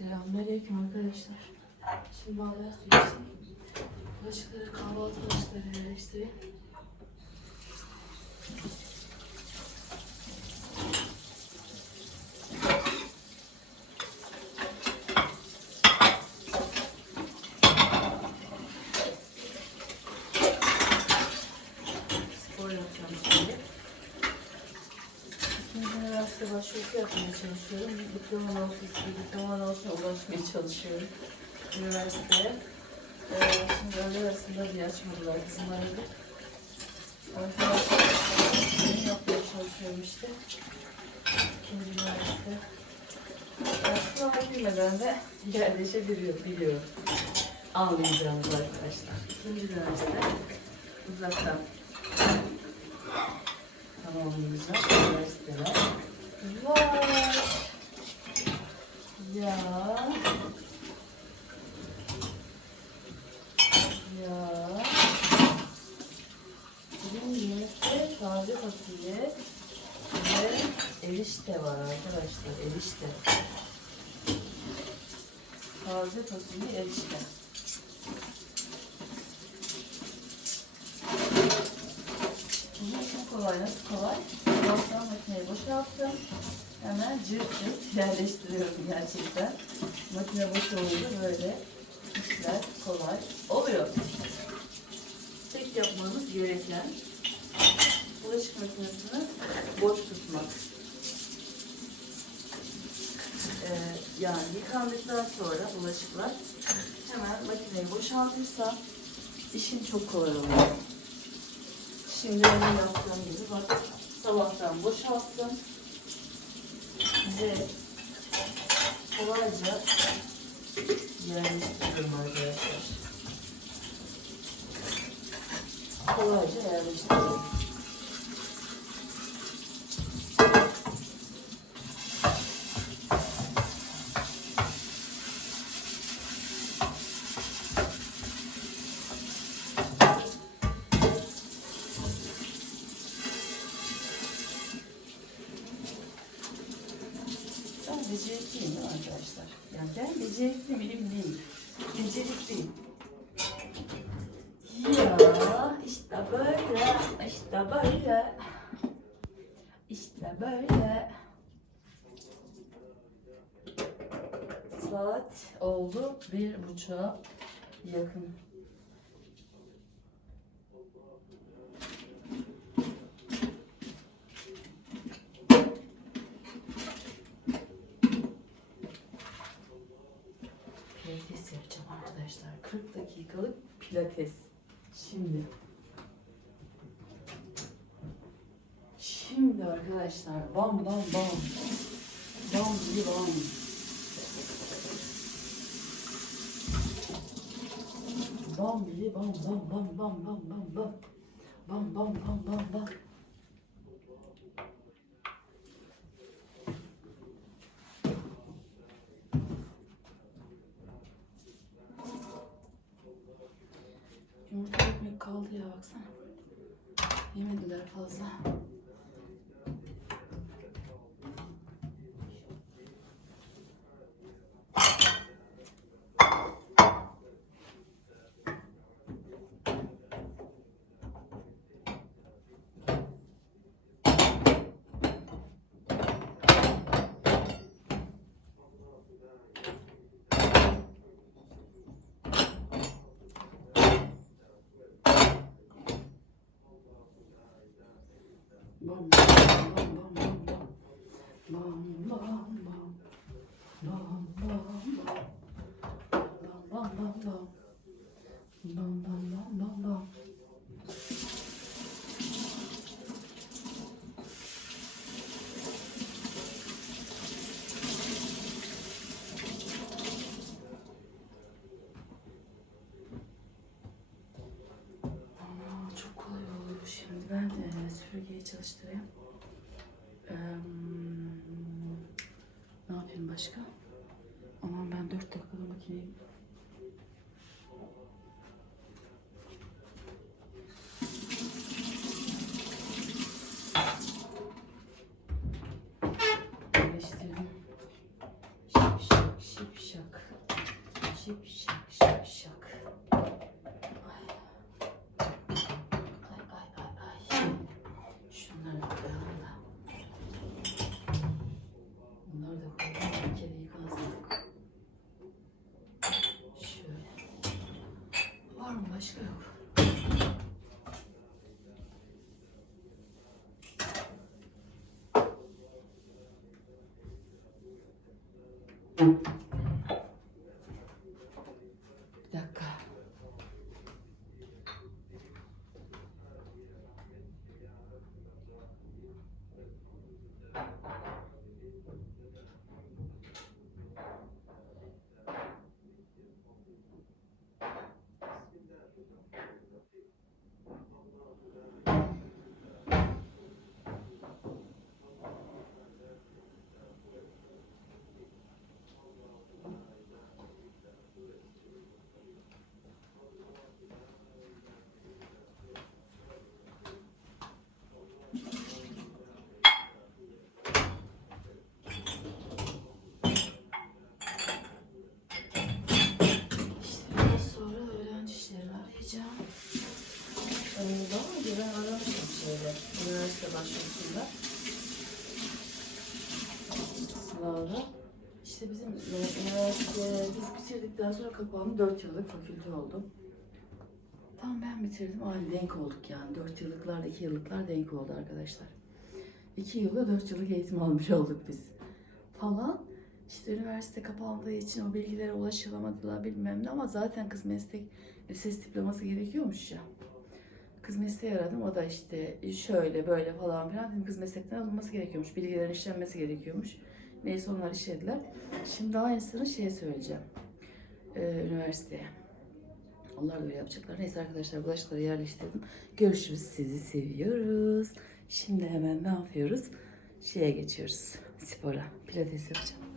Selamünaleyküm arkadaşlar. Şimdi bardağı su içtim. Bulaşıkları, kahvaltı bulaşıkları yerleştireyim. Spor yapacağım şimdi. İkinci üniversite başvurusu yapmaya çalışıyorum. Diploma olsun, diploma olsun ulaşmaya çalışıyorum. Üniversiteye. Ee, şimdi öğle arasında diye açmadılar bizim aradı. Arkadaşlar yapmaya çalışıyorum işte. İkinci üniversite. Aslında bilmeden de yerleşebiliyor, biliyorum. Anlayacağınız arkadaşlar. İkinci üniversite uzaktan tamamlayacağım üniversiteler. Var. Ya. Ya. Bugün taze fasulye ve erişte var arkadaşlar. Erişte. Taze fasulye erişte. Bunun çok kolay. Nasıl kolay? Sabahtan makineyi boşalttım. Hemen cırt cırt yerleştiriyorum gerçekten. Makine boş olunca böyle işler kolay oluyor. Tek yapmamız gereken bulaşık makinesini boş tutmak. Ee, yani yıkandıktan sonra bulaşıklar hemen makineyi boşaltırsam işim çok kolay oluyor. Şimdi benim yaptığım gibi bak sabahtan boşalttım ve kolayca yerleştiriyorum arkadaşlar. Kolayca yerleştiriyorum. Ben becerikliyim değil mi arkadaşlar? Yani ben becerikli miyim değil. Becerikliyim. Ya işte böyle, işte böyle. İşte böyle. Saat oldu bir buçuğa yakın. Pilates yapacağım arkadaşlar. 40 dakikalık pilates. Şimdi. Şimdi arkadaşlar bam bam bam. Bam bir bam. Bam biri bam bam bam bam bam bam bam. Bam bam bam bam bam. Yumurta Yemediler fazla. Bam bam bam bam bam bam. Bam bam bam. Bam bam bam. Bam bam bam bam. Bam bam bam bam bam. Aa, çok kolay oldu. Şimdi ben e, süpürgeyi çalıştırayım. Eee, ne yapayım başka? Aman ben 4 dakikada makineyi şıp. Şipşak. Şipşak, şipşak. Daha önce ben aramıştım şeyle, üniversite başvurusunda. Sınavda. İşte bizim üniversite, biz bitirdikten sonra kapandı. 4 yıllık fakülte oldum. Tam ben bitirdim. Aynı denk olduk yani. 4 yıllıklar, 2 yıllıklar denk oldu arkadaşlar. 2 yılda 4 yıllık eğitim almış olduk biz. Falan. İşte üniversite kapandığı için o bilgilere ulaşılamadılar bilmem ne ama zaten kız meslek lisesi diploması gerekiyormuş ya. Kız mesleği aradım o da işte şöyle böyle falan filan dedim kız meslekten alınması gerekiyormuş. Bilgilerin işlenmesi gerekiyormuş. Neyse onlar işlediler. Şimdi aynısını şeye söyleyeceğim. Ee, üniversiteye. Onlar da öyle yapacaklar. Neyse arkadaşlar bulaşıkları yerleştirdim. Görüşürüz. Sizi seviyoruz. Şimdi hemen ne yapıyoruz? Şeye geçiyoruz. Spora. Pilates yapacağım.